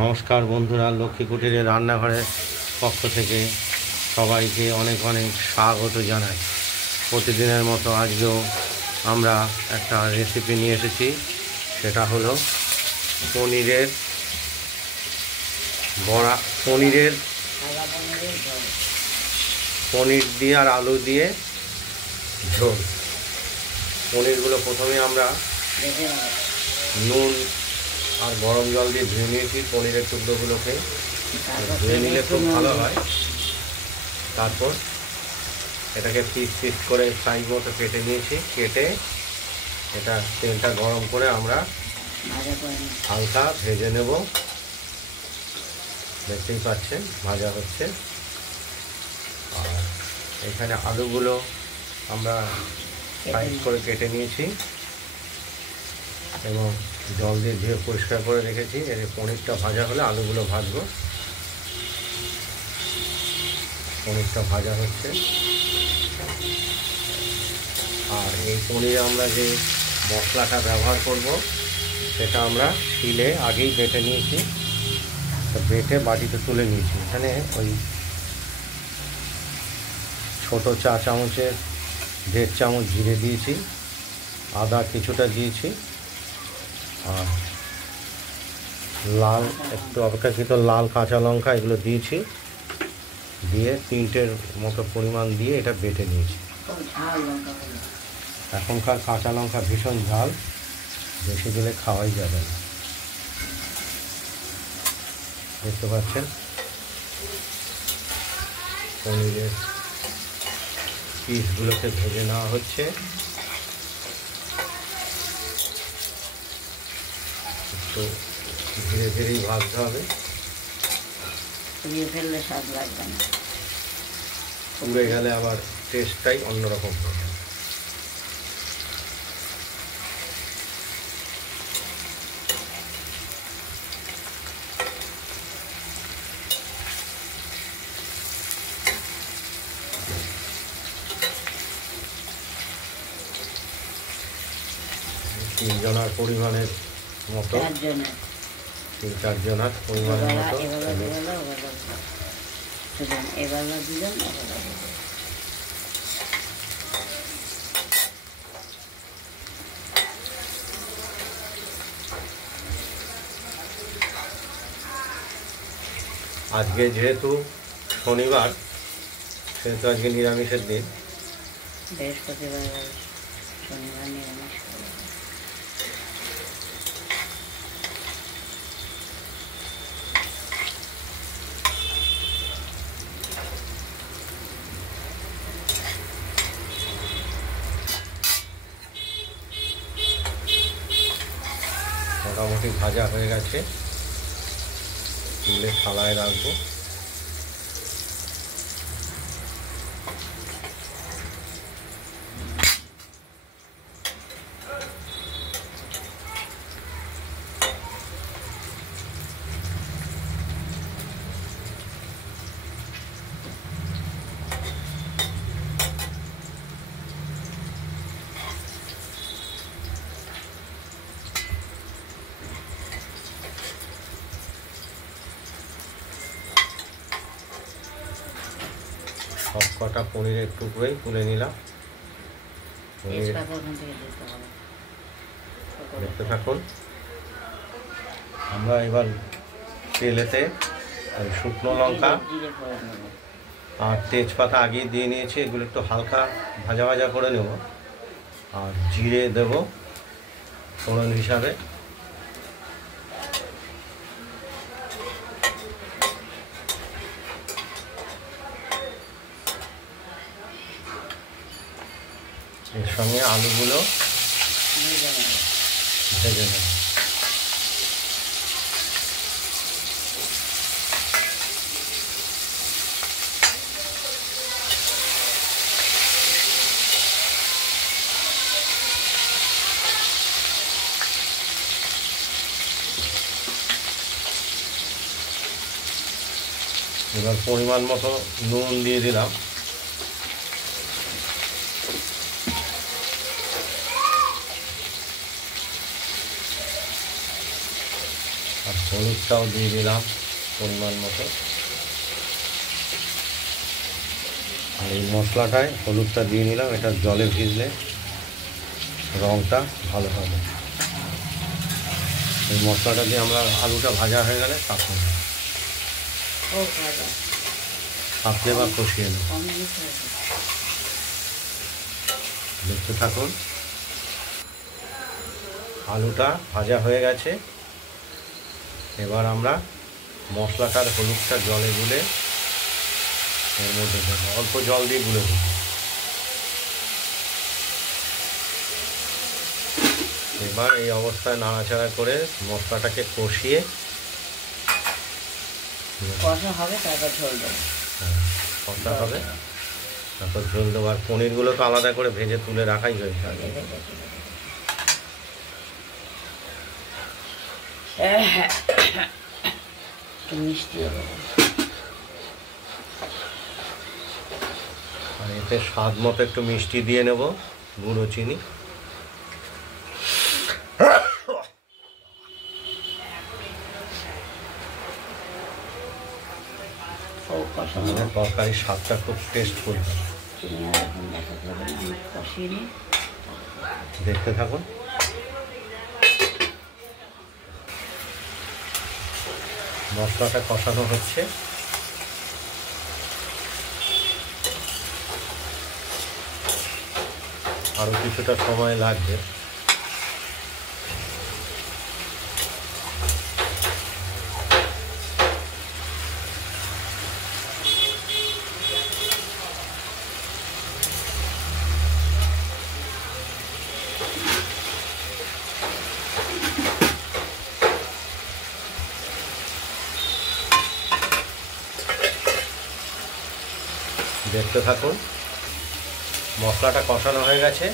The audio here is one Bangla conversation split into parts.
নমস্কার বন্ধুরা, লক্ষ্মী কুটিরের রান্নাঘরের পক্ষ থেকে সবাইকে অনেক অনেক স্বাগত জানাই। প্রতিদিনের মতো আজকেও আমরা একটা রেসিপি নিয়ে এসেছি, সেটা হলো পনিরের বড়া। পনির দিয়ে আর আলু দিয়ে ঝোল। পনিরগুলো প্রথমে আমরা নুন আর গরম জল দিয়ে ধুয়ে নিয়েছি। পনিরের টুকরোগুলোকে ধুয়ে নিলে খুব ভালো হয়। তারপর এটাকে পিস পিস করে সাইজ মতো কেটে নিয়েছি। কেটে এটা তেলটা গরম করে আমরা হালকা ভেজে নেব। দেখতেই পাচ্ছেন ভাজা হচ্ছে। আর এখানে আলুগুলো আমরা সাইজ করে কেটে নিয়েছি এবং জল দিয়ে ধুয়ে পরিষ্কার করে রেখেছি। এর পনিরটা ভাজা হলে আলুগুলো ভাজবো। পনিরটা ভাজা হচ্ছে। আর এই পনিরে আমরা যে মশলাটা ব্যবহার করব সেটা আমরা শিলে আগেই বেটে নিয়েছি। বেটে বাটিতে তুলে নিয়েছি। এখানে ওই ছোটো চা চামচের 1.5 চামচ জিরে দিয়েছি, আদা কিছুটা দিয়েছি, আর লাল একটু অপেক্ষাকৃত লাল কাঁচা লঙ্কা এগুলো দিয়েছি। দিয়ে 3টের মতো পরিমাণ দিয়ে এটা বেটে নিয়েছি। এখনকার কাঁচা লঙ্কা ভীষণ ঝাল, বেশি দিলে খাওয়াই যাবে না। দেখতে পাচ্ছেন পনিরের পিসগুলোকে ভেজে নেওয়া হচ্ছে। একটু ধীরে ধীরেই ভাজতে হবে, ফেললে স্বাদ লাগবে না। পুড়ে গেলে আবার টেস্টটাই অন্যরকম হবে। তিনজনার পরিমাণের মতো, 3-4 জনার পরিমাণের মতো। আজকে যেহেতু শনিবার, সেহেতু আজকে নিরামিষের দিন। বৃহস্পতিবার শনিবার নিরামিষ। মোটামুটি ভাজা হয়ে গেছে, তুলে থালায় রাখবো। সব কটা পনিরের টুকরোই তুলে নিলাম। দেখতে থাকুন। আমরা এবার তেলেতে শুকনো লঙ্কা আর তেজপাতা আগেই দিয়ে নিয়েছি, এগুলো একটু হালকা ভাজা ভাজা করে নেব। আর জিরে দেব ফোড়ন হিসাবে। এর সঙ্গে আলুগুলো ভেজে নেব। এবার পরিমাণ মতো নুন দিয়ে দিলাম। আর হলুদটাও দিয়ে দিলাম পরিমাণ মতো। আর এই মশলাটায় হলুদটা দিয়ে নিলাম, এটা জলে ভিজলে রঙটা ভালো হবে। এই মশলাটা দিয়ে আমরা আলুটা ভাজা হয়ে গেলে কাঁপলে বা কষিয়ে নেব। দেখতে থাকুন, আলুটা ভাজা হয়ে গেছে। এবার আমরা মশলাটার হলুদটা জলে গুলে এর মধ্যে দেবো, অল্প জল দিয়ে গুলে দেবো। এবার এই অবস্থায় নাড়াচাড়া করে মশলাটাকে কষিয়ে কষা হবে, তারপর ঝোল দেবো। কষা হবে, তারপর ঝোল দেবো। আর পনিরগুলো তো আলাদা করে ভেজে তুলে রাখাই হয়েছে আগে। মিষ্টি হবে। আর এতে স্বাদ মতো একটু মিষ্টি দিয়ে নেব, গুঁড়ো চিনি। তরকারির স্বাদটা খুব টেস্টফুল হয়। দেখতে থাকুন। মশলাটা কষানো হচ্ছে। আরো কিছুটা সময় লাগবে। দেখতে থাকুন, মশলাটা কষানো হয়ে গেছে,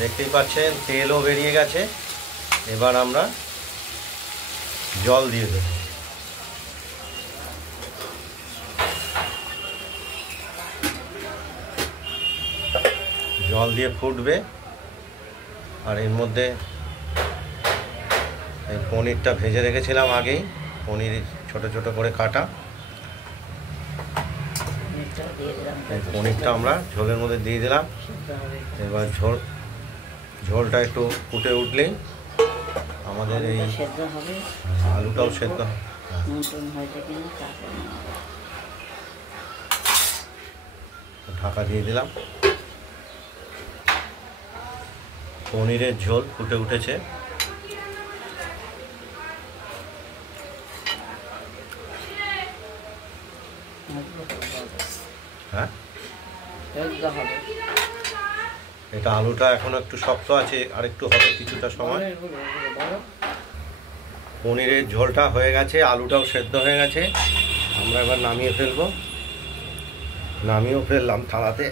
দেখতেই পাচ্ছেন তেলও বেরিয়ে গেছে। এবার আমরা জল দিয়ে দেব। জল দিয়ে ফুটবে, আর এর মধ্যে এই পনিরটা ভেজে রেখেছিলাম আগেই, পনির ছোট ছোট করে কাটা, এই পনিরটা আমরা ঝোলের মধ্যে দিয়ে দিলাম। এবার ঝোলটা একটু ফুটে উঠলেই আমাদের এই আলুটাও সেদ্ধ হবে। ঢাকা দিয়ে দিলাম। পনিরের ঝোল ফুটে উঠেছে। হ্যাঁ, এটা আলুটা এখনো একটু শক্ত আছে, আর একটু হবে কিছুটা সময়। পনিরের ঝোলটা হয়ে গেছে, আলুটাও সেদ্ধ হয়ে গেছে। আমরা এবার নামিয়ে ফেলবো। নামিয়েও ফেললাম থালাতে,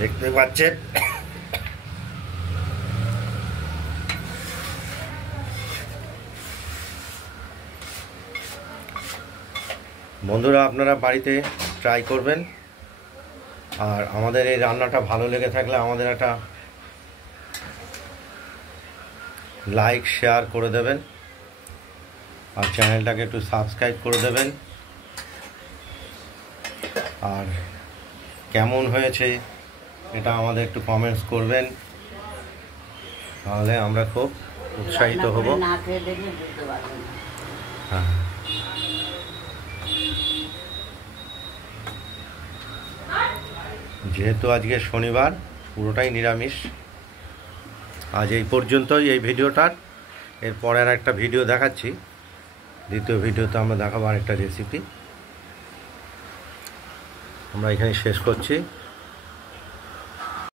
দেখতে পাচ্ছেন। বন্ধুরা, আপনারা বাড়িতে ট্রাই করবেন। আর আমাদের এই রান্নাটা ভালো লেগে থাকলে আমাদের একটা লাইক শেয়ার করে দেবেন, আর চ্যানেলটাকে একটু সাবস্ক্রাইব করে দেবেন। আর কেমন হয়েছে এটা আমাদের একটু কমেন্টস করবেন, তাহলে আমরা খুব উৎসাহিত হব। হ্যাঁ, যেহেতু আজকে শনিবার, পুরোটাই নিরামিষ। আজ এই পর্যন্তই এই ভিডিওটার। এরপরে আর একটা ভিডিও দেখাচ্ছি, দ্বিতীয় ভিডিওতে আমরা দেখাবো আরেকটা রেসিপি। আমরা এখানে শেষ করছি।